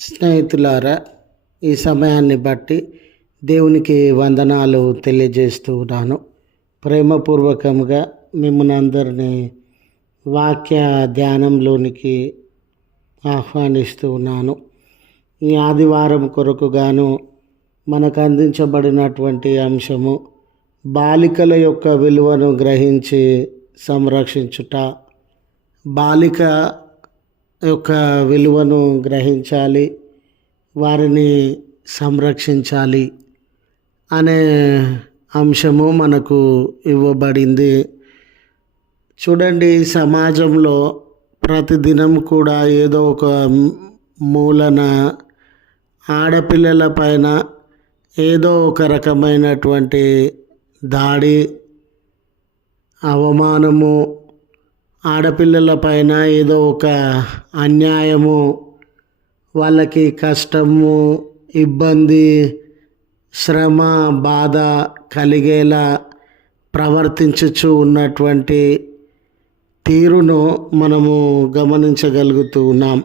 స్నేహితులారా ఈ సమయాన్ని బట్టి దేవునికి వందనాలు తెలియజేస్తూ ఉన్నాను. ప్రేమపూర్వకంగా మిమ్మల్ని అందరినీ వాక్య ధ్యానంలోనికి ఆహ్వానిస్తూ ఉన్నాను. ఈ ఆదివారం కొరకు గాను మనకు అందించబడినటువంటి అంశము బాలికల యొక్క విలువను గ్రహించి సంరక్షించుట. బాలిక యొక్క విలువను గ్రహించాలి వారిని సంరక్షించాలి అనే అంశము మనకు ఇవ్వబడింది. చూడండి సమాజంలో ప్రతిదినం కూడా ఏదో ఒక మూలన ఆడపిల్లల పైన ఏదో ఒక రకమైనటువంటి దాడి అవమానము ఆడపిల్లల పైన ఏదో ఒక అన్యాయము వాళ్ళకి కష్టము ఇబ్బంది శ్రమ బాధ కలిగేలా ప్రవర్తించుచు ఉన్నటువంటి తీరును మనము గమనించగలుగుతూ ఉన్నాం.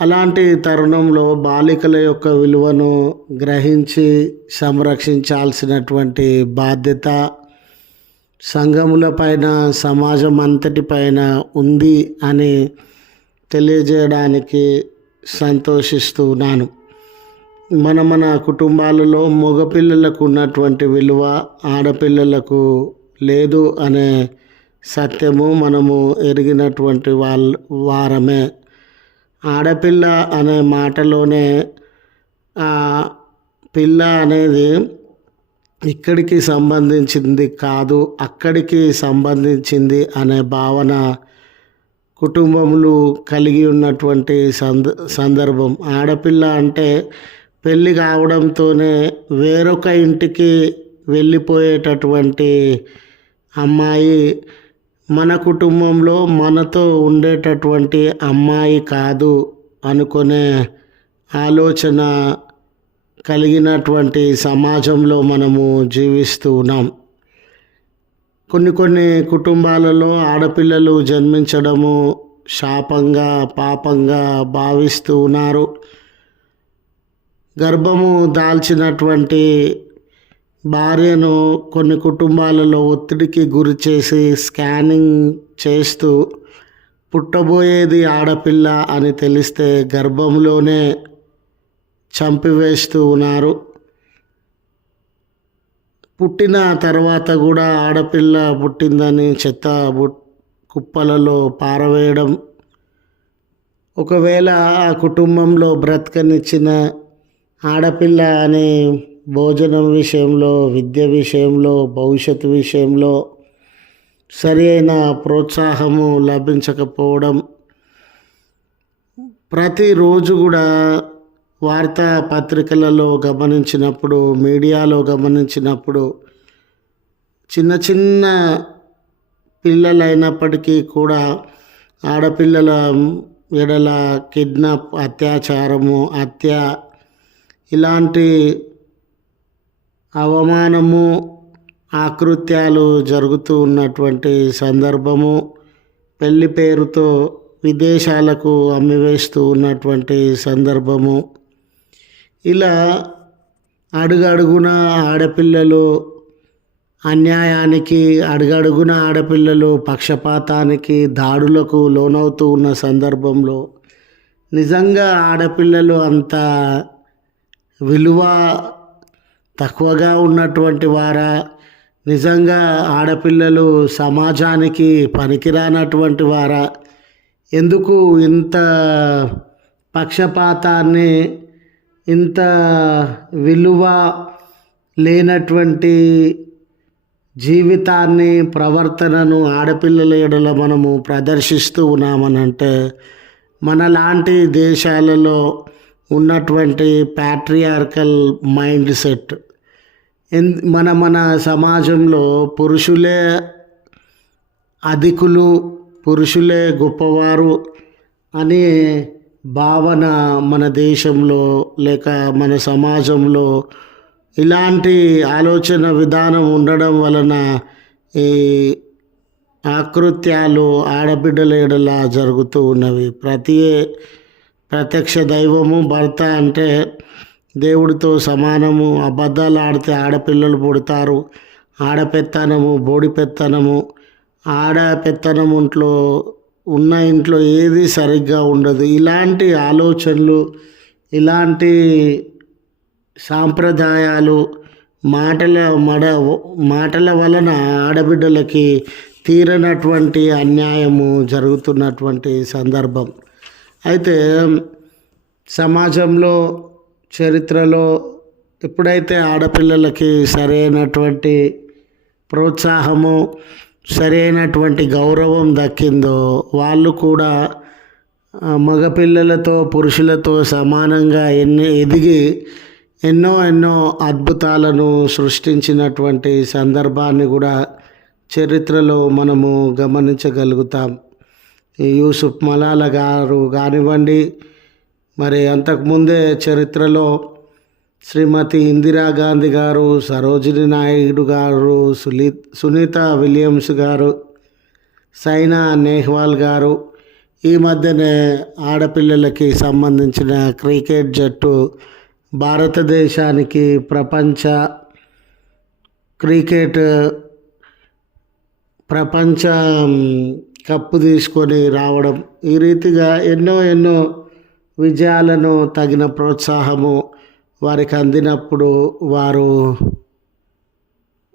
అలాంటి తరుణంలో బాలికల యొక్క విలువను గ్రహించి సంరక్షించాల్సినటువంటి బాధ్యత సంఘముల పైన సమాజం అంతటి పైన ఉంది అని తెలియజేయడానికి సంతోషిస్తున్నాను. మన మన కుటుంబాలలో మగపిల్లలకు ఉన్నటువంటి విలువ ఆడపిల్లలకు లేదు అనే సత్యము మనము ఎరిగినటువంటి వాళ్ళ వారమే. ఆడపిల్ల అనే మాటలోనే ఆ పిల్ల అనేది ఇక్కడికి సంబంధించింది కాదు అక్కడికి సంబంధించింది అనే భావన కుటుంబములు కలిగి ఉన్నటువంటి సంద సందర్భం. ఆడపిల్ల అంటే పెళ్ళి కావడంతోనే వేరొక ఇంటికి వెళ్ళిపోయేటటువంటి అమ్మాయి మన కుటుంబంలో మనతో ఉండేటటువంటి అమ్మాయి కాదు అనుకునే ఆలోచన కలిగినటువంటి సమాజంలో మనము జీవిస్తూ ఉన్నాం. కొన్ని కొన్ని కుటుంబాలలో ఆడపిల్లలు జన్మించడము శాపంగా పాపంగా భావిస్తూ ఉన్నారు. గర్భము దాల్చినటువంటి భార్యను కొన్ని కుటుంబాలలో ఒత్తిడికి గురి చేసి స్కానింగ్ చేస్తూ పుట్టబోయేది ఆడపిల్ల అని తెలిస్తే గర్భంలోనే చంపివేస్తూ ఉన్నారు. పుట్టిన తర్వాత కూడా ఆడపిల్ల పుట్టిందని చెత్త కుప్పలలో పారవేయడం. ఒకవేళ ఆ కుటుంబంలో బ్రతకనిచ్చిన ఆడపిల్ల అనే భోజనం విషయంలో విద్య విషయంలో భవిష్యత్తు విషయంలో సరి అయిన ప్రోత్సాహము లభించకపోవడం ప్రతిరోజు కూడా వార్తా పత్రికలలో గమనించినప్పుడు మీడియాలో గమనించినప్పుడు చిన్న చిన్న పిల్లలైనప్పటికీ కూడా ఆడపిల్లల ఎడల కిడ్నాప్ అత్యాచారము హత్య ఇలాంటి అవమానము ఆకృత్యాలు జరుగుతూ ఉన్నటువంటి సందర్భము పెళ్ళి పేరుతో విదేశాలకు అమ్మివేస్తూ ఉన్నటువంటి సందర్భము. ఇలా అడుగడుగున ఆడపిల్లలు అన్యాయానికి అడుగడుగున ఆడపిల్లలు పక్షపాతానికి దాడులకు లోనవుతూ ఉన్న సందర్భంలో నిజంగా ఆడపిల్లలు అంత విలువ తక్కువగా ఉన్నటువంటి వారా? నిజంగా ఆడపిల్లలు సమాజానికి పనికిరానటువంటి వారా? ఎందుకు ఇంత పక్షపాతాన్ని ఇంత విలువ లేనటువంటి జీవితాన్ని ప్రవర్తనను ఆడపిల్లల ఎడల మనము ప్రదర్శిస్తూ ఉన్నామనంటే మనలాంటి దేశాలలో ఉన్నటువంటి ప్యాట్రియార్కల్ మైండ్ సెట్ ఎన్ మన మన సమాజంలో పురుషులే అధికులు పురుషులే గొప్పవారు అనే భావన మన దేశంలో లేక మన సమాజంలో ఇలాంటి ఆలోచన విధానం ఉండడం వలన ఈ ఆకృత్యాలు ఆడబిడ్డల ఎడలా జరుగుతూ ఉన్నవి. ప్రతి ప్రత్యక్ష దైవము భర్త అంటే దేవుడితో సమానము అబద్ధాలు ఆడితే ఆడపిల్లలు పుడతారు ఆడపెత్తనము బోడి పెత్తనము ఆడ పెత్తనం ఇంట్లో ఉన్న ఇంట్లో ఏది సరిగ్గా ఉండదు. ఇలాంటి ఆలోచనలు ఇలాంటి సాంప్రదాయాలు మాటల మడ మాటల వలన ఆడబిడ్డలకి తీరనటువంటి అన్యాయము జరుగుతున్నటువంటి సందర్భం. అయితే సమాజంలో చరిత్రలో ఎప్పుడైతే ఆడపిల్లలకి సరైనటువంటి ప్రోత్సాహము సరైనటువంటి గౌరవం దక్కిందో వాళ్ళు కూడా మగపిల్లలతో పురుషులతో సమానంగా ఎన్ని ఎదిగి ఎన్నో ఎన్నో అద్భుతాలను సృష్టించినటువంటి సందర్భాన్ని కూడా చరిత్రలో మనము గమనించగలుగుతాం. యూసుఫ్ మలాల గారు కానివ్వండి మరి అంతకుముందే చరిత్రలో శ్రీమతి ఇందిరాగాంధీ గారు సరోజిని నాయుడు గారు సులి సునీత విలియమ్స్ గారు సైనా నెహ్వాల్ గారు. ఈ మధ్యనే ఆడపిల్లలకి సంబంధించిన క్రికెట్ జట్టు భారతదేశానికి ప్రపంచ క్రికెట్ ప్రపంచ కప్పు తీసుకొని రావడం ఈ రీతిగా ఎన్నో ఎన్నో విజయాలను తగిన ప్రోత్సాహము వారికి అందినప్పుడు వారు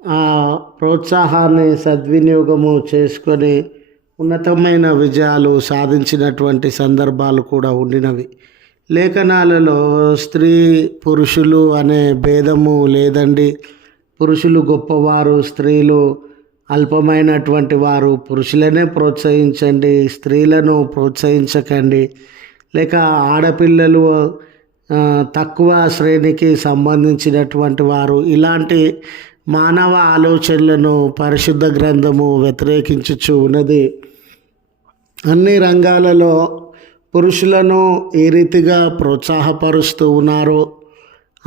ఆ ప్రోత్సాహాన్ని సద్వినియోగము చేసుకొని ఉన్నతమైన విజయాలు సాధించినటువంటి సందర్భాలు కూడా ఉండినవి. లేఖనాలలో స్త్రీ పురుషులు అనే భేదము లేదండి. పురుషులు గొప్పవారు స్త్రీలు అల్పమైనటువంటి వారు పురుషులనే ప్రోత్సహించండి స్త్రీలను ప్రోత్సహించకండి. లేక ఆడపిల్లలు తక్కువ శ్రేణికి సంబంధించినటువంటి వారు ఇలాంటి మానవ ఆలోచనలను పరిశుద్ధ గ్రంథము వ్యతిరేకించుచు ఉన్నది. అన్ని రంగాలలో పురుషులను ఏ రీతిగా ప్రోత్సాహపరుస్తూ ఉన్నారు.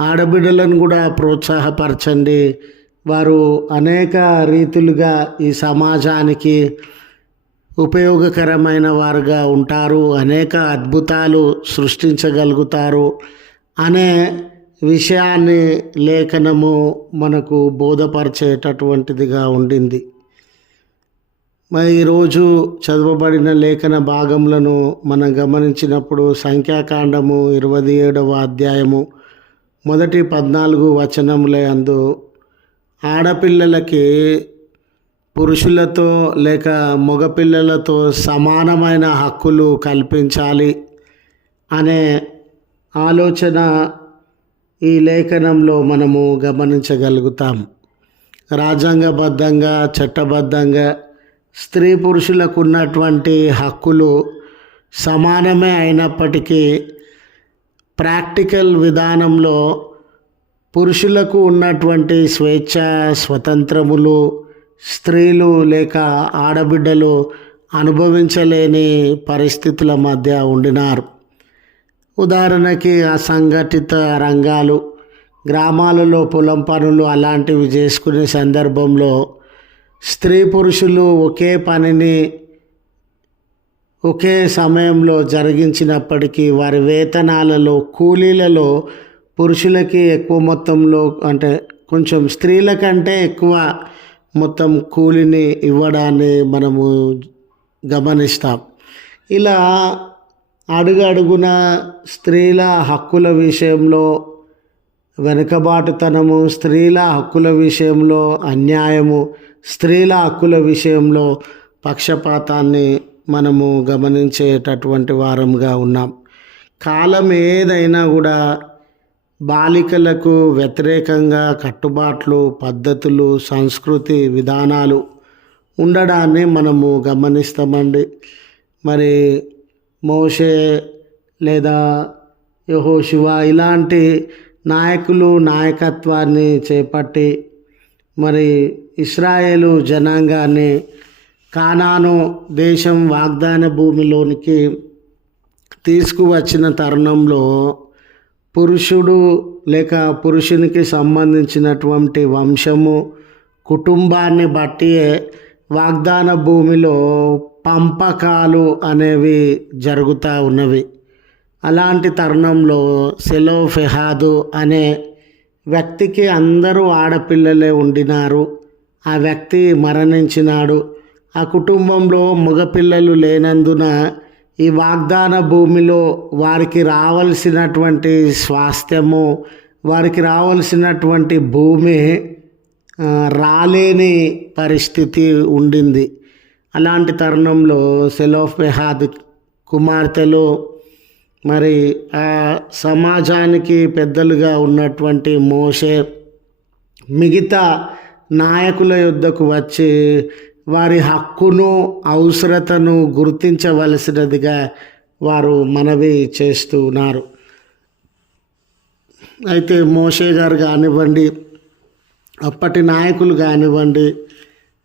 ఆడబిడ్డలను కూడా ప్రోత్సాహపరచండి. వారు అనేక రీతులుగా ఈ సమాజానికి ఉపయోగకరమైన వారుగా ఉంటారు అనేక అద్భుతాలు సృష్టించగలుగుతారు అనే విషయాన్ని లేఖనము మనకు బోధపరిచేటటువంటిదిగా ఉండింది. మరి ఈరోజు చదవబడిన లేఖన భాగములను మనం గమనించినప్పుడు సంఖ్యాకాండము ఇరవై ఏడవ అధ్యాయము మొదటి పద్నాలుగు వచనములే అందు ఆడపిల్లలకి పురుషులతో లేక మగపిల్లలతో సమానమైన హక్కులు కల్పించాలి అనే ఆలోచన ఈ లేఖనంలో మనము గమనించగలుగుతాం. రాజ్యాంగబద్ధంగా చట్టబద్ధంగా స్త్రీ పురుషులకు ఉన్నటువంటి హక్కులు సమానమే అయినప్పటికీ ప్రాక్టికల్ విధానంలో పురుషులకు ఉన్నటువంటి స్వేచ్ఛ స్వతంత్రములు స్త్రీలు లేక ఆడబిడ్డలు అనుభవించలేని పరిస్థితుల మధ్య ఉండినారు. ఉదాహరణకి అసంఘటిత రంగాలు గ్రామాలలో పొలం పనులు అలాంటివి చేసుకునే సందర్భంలో స్త్రీ పురుషులు ఒకే పనిని ఒకే సమయంలో జరిగించినప్పటికీ వారి వేతనాలలో కూలీలలో పురుషులకి ఎక్కువ మొత్తంలో అంటే కొంచెం స్త్రీల కంటే ఎక్కువ మొత్తం కూలిని ఇవ్వడాన్ని మనము గమనిస్తాం. ఇలా అడుగడుగున స్త్రీల హక్కుల విషయంలో వెనుకబాటుతనము స్త్రీల హక్కుల విషయంలో అన్యాయము స్త్రీల హక్కుల విషయంలో పక్షపాతాన్ని మనము గమనించేటటువంటి వారంగా ఉన్నాం. కాలం ఏదైనా కూడా బాలికలకు వ్యతిరేకంగా కట్టుబాట్లు పద్ధతులు సంస్కృతి విధానాలు ఉండడాన్ని మనము గమనిస్తామండి. మరి మోషే లేదా యహోశివ ఇలాంటి నాయకులు నాయకత్వాన్ని చేపట్టి మరి ఇస్రాయేలు జనాంగాన్ని కానాను దేశం వాగ్దాన భూమిలోనికి తీసుకువచ్చిన తరుణంలో పురుషుడు లేక పురుషునికి సంబంధించినటువంటి వంశము కుటుంబాన్ని బట్టి వాగ్దాన భూమిలో పంపకాలు అనేవి జరుగుతూ ఉన్నవి. అలాంటి తరుణంలో సెలో ఫెహాదు అనే వ్యక్తికి అందరూ ఆడపిల్లలే ఉండినారు. ఆ వ్యక్తి మరణించినాడు. ఆ కుటుంబంలో మగపిల్లలు లేనందున ఈ వాగ్దాన భూమిలో వారికి రావలసినటువంటి స్వాస్థ్యము వారికి రావలసినటువంటి భూమి రాలేని పరిస్థితి ఉండింది. అలాంటి తరుణంలో సెలోఫెహాద్ కుమార్తెలు మరి ఆ సమాజానికి పెద్దలుగా ఉన్నటువంటి మోషే మిగతా నాయకుల యొద్దకు వచ్చి వారి హక్కును అవసరతను గుర్తించవలసినదిగా వారు మనవి చేస్తున్నారు అయితే మోషే గారు కానివ్వండి అప్పటి నాయకులు కానివ్వండి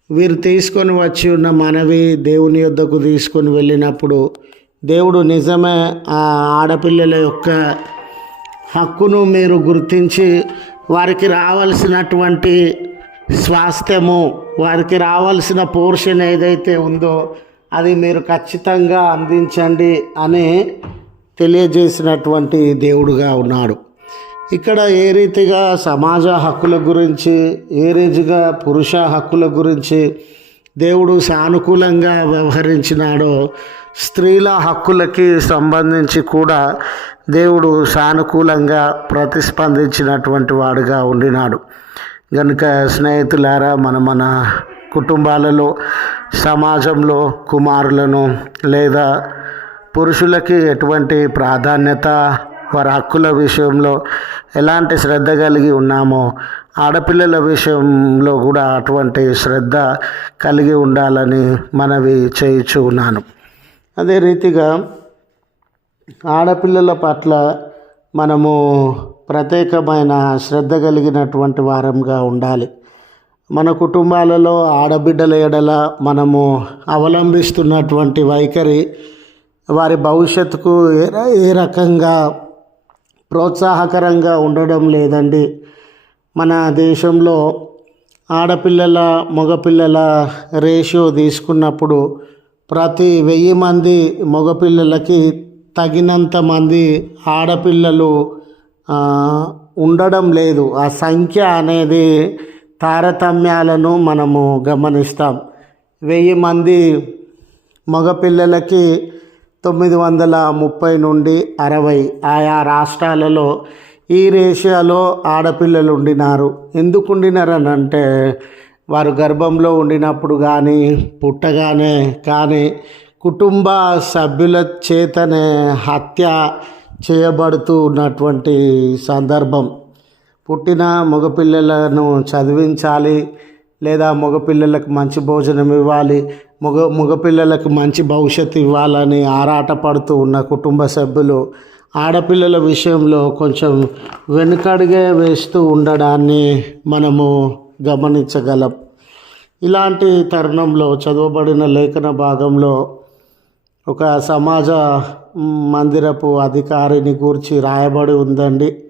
వీరు తీసుకొని వచ్చి ఉన్న మనవి దేవుని యొద్దకు తీసుకొని వెళ్ళినప్పుడు దేవుడు నిజమే ఆ ఆడపిల్లల యొక్క హక్కును మీరు గుర్తించి వారికి రావాల్సినటువంటి స్వాస్థ్యము వారికి రావాల్సిన పోర్షన్ ఏదైతే ఉందో అది మీరు ఖచ్చితంగా అందించండి అని తెలియజేసినటువంటి దేవుడుగా ఉన్నాడు. ఇక్కడ ఏ రీతిగా సమాజ హక్కుల గురించి ఏ రీతిగా పురుష హక్కుల గురించి దేవుడు సానుకూలంగా వ్యవహరించినాడో స్త్రీల హక్కులకి సంబంధించి కూడా దేవుడు సానుకూలంగా ప్రతిస్పందించినటువంటి వాడుగా ఉండినాడు. కనుక స్నేహితులారా మన మన కుటుంబాలలో సమాజంలో కుమారులను లేదా పురుషులకి ఎటువంటి ప్రాధాన్యత వారి హక్కుల విషయంలో ఎలాంటి శ్రద్ధ కలిగి ఉన్నామో ఆడపిల్లల విషయంలో కూడా అటువంటి శ్రద్ధ కలిగి ఉండాలని మనవి చేయించు ఉన్నాను. అదే రీతిగా ఆడపిల్లల పట్ల మనము ప్రత్యేకమైన శ్రద్ధ కలిగినటువంటి వారంగా ఉండాలి. మన కుటుంబాలలో ఆడబిడ్డల ఎడల మనము అవలంబిస్తున్నటువంటి వైఖరి వారి భవిష్యత్తుకు ఏ ఏ రకంగా ప్రోత్సాహకరంగా ఉండడం లేదండి. మన దేశంలో ఆడపిల్లల మగపిల్లల రేషియో తీసుకున్నప్పుడు ప్రతి వెయ్యి మంది మగపిల్లలకి తగినంత మంది ఆడపిల్లలు ఉండడం లేదు. ఆ సంఖ్య అనేది తారతమ్యాలను మనము గమనిస్తాం. వెయ్యి మంది మగపిల్లలకి తొమ్మిది వందల ముప్పై నుండి అరవై ఆయా రాష్ట్రాలలో ఈ రేషియాలో ఆడపిల్లలు ఉండినారు. ఎందుకు ఉండినారని అంటే వారు గర్భంలో ఉండినప్పుడు కానీ పుట్టగానే కానీ కుటుంబ సభ్యుల చేతనే హత్య చేయబడుతూ ఉన్నటువంటి సందర్భం. పుట్టిన మగపిల్లలను చదివించాలి లేదా మగపిల్లలకు మంచి భోజనం ఇవ్వాలి మగ మగపిల్లలకు మంచి భవిష్యత్తు ఇవ్వాలని ఆరాటపడుతూ ఉన్న కుటుంబ సభ్యులు ఆడపిల్లల విషయంలో కొంచెం వెనుకడుగే వేస్తూ ఉండడాన్ని మనము గమనించగలం. ఇలాంటి తరుణంలో చదవబడిన లేఖన భాగంలో ఒక సమాజ మందిరపు అధికారిని గూర్చి రాయబడి ఉందండి.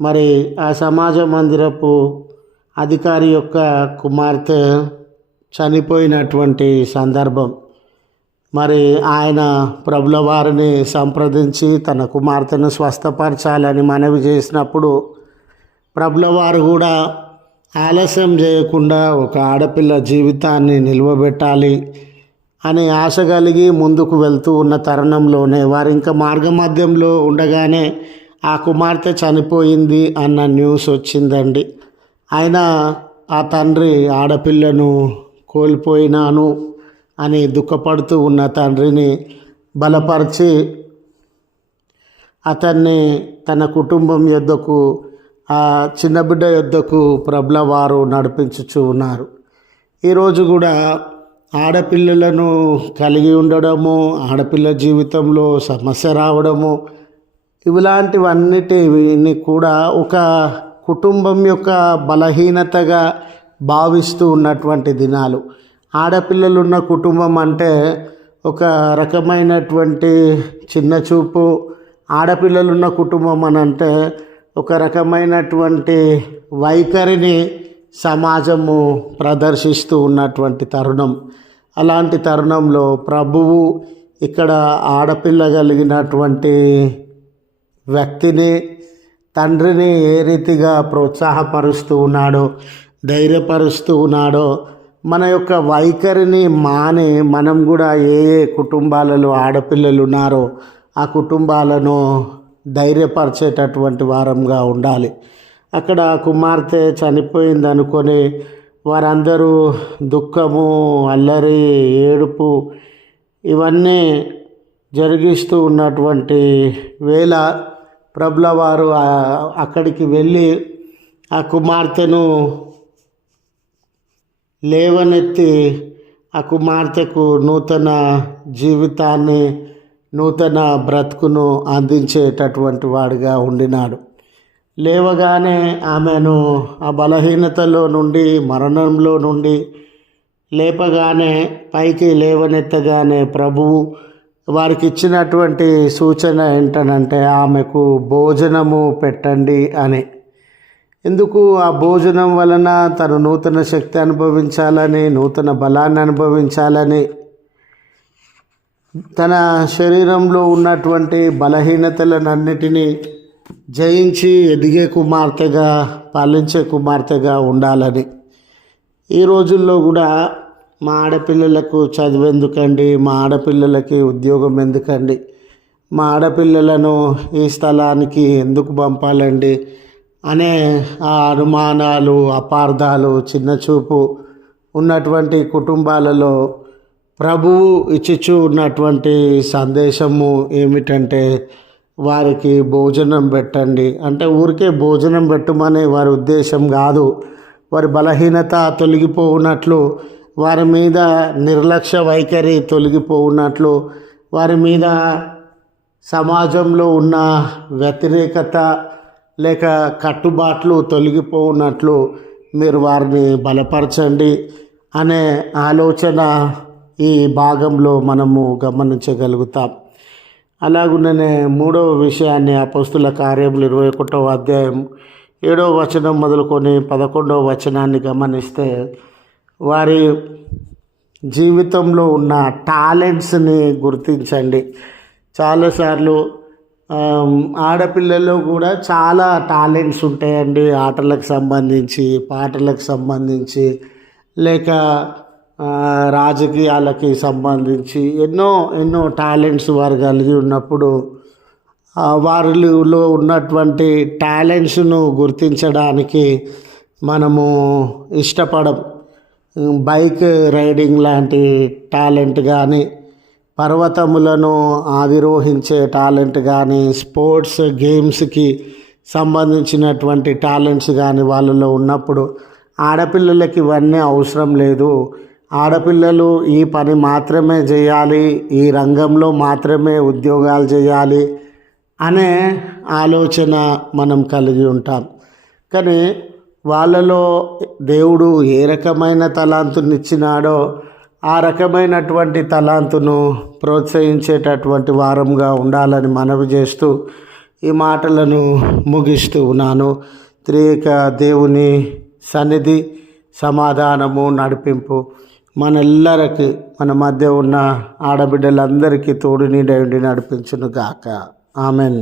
మరి ఆ సమాజ మందిరపు అధికారి యొక్క కుమార్తె చనిపోయినటువంటి సందర్భం. మరి ఆయన ప్రభుల వారిని సంప్రదించి తన కుమార్తెను స్వస్థపరచాలని మనవి చేసినప్పుడు ప్రభుల వారు కూడా ఆలస్యం చేయకుండా ఒక ఆడపిల్ల జీవితాన్ని నిలువబెట్టాలి. అనే ఆశ కలిగి ముందుకు వెళ్తూ ఉన్న తరుణంలోనే వారు ఇంకా మార్గమధ్యంలో ఉండగానే ఆ కుమార్తె చనిపోయింది అన్న న్యూస్ వచ్చిందండి. ఆయన ఆ తండ్రి ఆడపిల్లను కోల్పోయినాను అని దుఃఖపడుతూ ఉన్న తండ్రిని బలపరిచి అతన్ని తన కుటుంబం యొద్దకు ఆ చిన్న బిడ్డ యొద్దకు ప్రభుల వారు నడిపించుచూ ఉన్నారు. ఈరోజు కూడా ఆడపిల్లలను కలిగి ఉండడము ఆడపిల్ల జీవితంలో సమస్య రావడము ఇలాంటివన్నిటిని కూడా ఒక కుటుంబం యొక్క బలహీనతగా భావిస్తూ ఉన్నటువంటి దినాలు. ఆడపిల్లలున్న కుటుంబం అంటే ఒక రకమైనటువంటి చిన్న చూపు. ఆడపిల్లలున్న కుటుంబం అని అంటే ఒక రకమైనటువంటి వైఖరిని సమాజము ప్రదర్శిస్తూ ఉన్నటువంటి తరుణం. అలాంటి తరుణంలో ప్రభువు ఇక్కడ ఆడపిల్ల కలిగినటువంటి వ్యక్తిని తండ్రిని ఏ రీతిగా ప్రోత్సాహపరుస్తూ ఉన్నాడో ధైర్యపరుస్తూ ఉన్నాడో మన యొక్క వైఖరిని మాని మనం కూడా ఏ ఏ కుటుంబాలలో ఆడపిల్లలు ఉన్నారో ఆ కుటుంబాలను ధైర్యపరిచేటటువంటి వారంగా ఉండాలి. అక్కడ కుమార్తె చనిపోయింది అనుకొని వారందరూ దుఃఖము అల్లరి ఏడుపు ఇవన్నీ జరిగిస్తూ ఉన్నటువంటి వేళ ప్రభుల వారు అక్కడికి వెళ్ళి ఆ కుమార్తెను లేవనెత్తి ఆ కుమార్తెకు నూతన జీవితాన్ని నూతన బ్రతుకును అందించేటటువంటి వాడిగా ఉండినాడు. లేవగానే ఆమెను ఆ బలహీనతలో నుండి మరణంలో నుండి లేపగానే పైకి లేవనెత్తగానే ప్రభువు వారికి ఇచ్చినటువంటి సూచన ఏంటనంటే ఆమెకు భోజనము పెట్టండి అని. ఎందుకు ఆ భోజనం వలన తను నూతన శక్తి అనుభవించాలని నూతన బలాన్ని అనుభవించాలని? తన శరీరంలో ఉన్నటువంటి బలహీనతలనన్నిటినీ జయించి ఎదిగే కుమార్తెగా పాలించే కుమార్తెగా ఉండాలని. ఈ రోజుల్లో కూడా మా ఆడపిల్లలకు చదువు ఎందుకండి? మా ఆడపిల్లలకి ఉద్యోగం ఎందుకండి? మా ఆడపిల్లలను ఈ స్థలానికి ఎందుకు పంపాలండి? అనే ఆ అనుమానాలు అపార్థాలు చిన్నచూపు ఉన్నటువంటి కుటుంబాలలో ప్రభువు ఇచ్చిచూ ఉన్నటువంటి సందేశము ఏమిటంటే వారికి భోజనం పెట్టండి. అంటే ఊరికే భోజనం పెట్టమనే వారి ఉద్దేశం కాదు. వారి బలహీనత తొలగిపోవునట్లు వారి మీద నిర్లక్ష్య వైఖరి తొలగిపోవునట్లు వారి మీద సమాజంలో ఉన్న వ్యతిరేకత లేక కట్టుబాట్లు తొలగిపోవునట్లు మీరు వారిని బలపరచండి అనే ఆలోచన ఈ భాగంలో మనము గమనించగలుగుతాం. అలాగుననే మూడవ విషయాన్ని అపస్తుల కార్యములు ఇరవై ఒకటవ అధ్యాయం ఏడవ వచనం మొదలుకొని పదకొండవ వచనాన్ని గమనిస్తే వారి జీవితంలో ఉన్న టాలెంట్స్ని గుర్తించండి. చాలాసార్లు ఆడపిల్లల్లో కూడా చాలా టాలెంట్స్ ఉంటాయండి. ఆటలకు సంబంధించి పాటలకు సంబంధించి లేక రాజకీయాలకి సంబంధించి ఎన్నో ఎన్నో టాలెంట్స్ వారు కలిగి ఉన్నప్పుడు వారిలో ఉన్నటువంటి టాలెంట్స్ను గుర్తించడానికి మనము ఇష్టపడం. బైక్ రైడింగ్ లాంటి టాలెంట్ కానీ పర్వతములను ఆధిరోహించే టాలెంట్ కానీ స్పోర్ట్స్ గేమ్స్కి సంబంధించినటువంటి టాలెంట్స్ కానీ వాళ్ళలో ఉన్నప్పుడు ఆడపిల్లలకి ఇవన్నీ అవసరం లేదు. ఆడపిల్లలు ఈ పని మాత్రమే చేయాలి ఈ రంగంలో మాత్రమే ఉద్యోగాలు చేయాలి అనే ఆలోచన మనం కలిగి ఉంటాం. కానీ వాళ్ళలో దేవుడు ఏ రకమైన తలాంతుని ఇచ్చినాడో ఆ రకమైనటువంటి తలాంతును ప్రోత్సహించేటటువంటి వారంగా ఉండాలని మనవి చేస్తూ ఈ మాటలను ముగిస్తూ ఉన్నాను. త్రియేక దేవుని సన్నిధి సమాధానము నడిపింపు. మనెల్లరికి మన మధ్య ఉన్న ఆడబిడ్డలందరికీ తోడు నీడై ఉండి నడిపించును గాక ఆమెన్.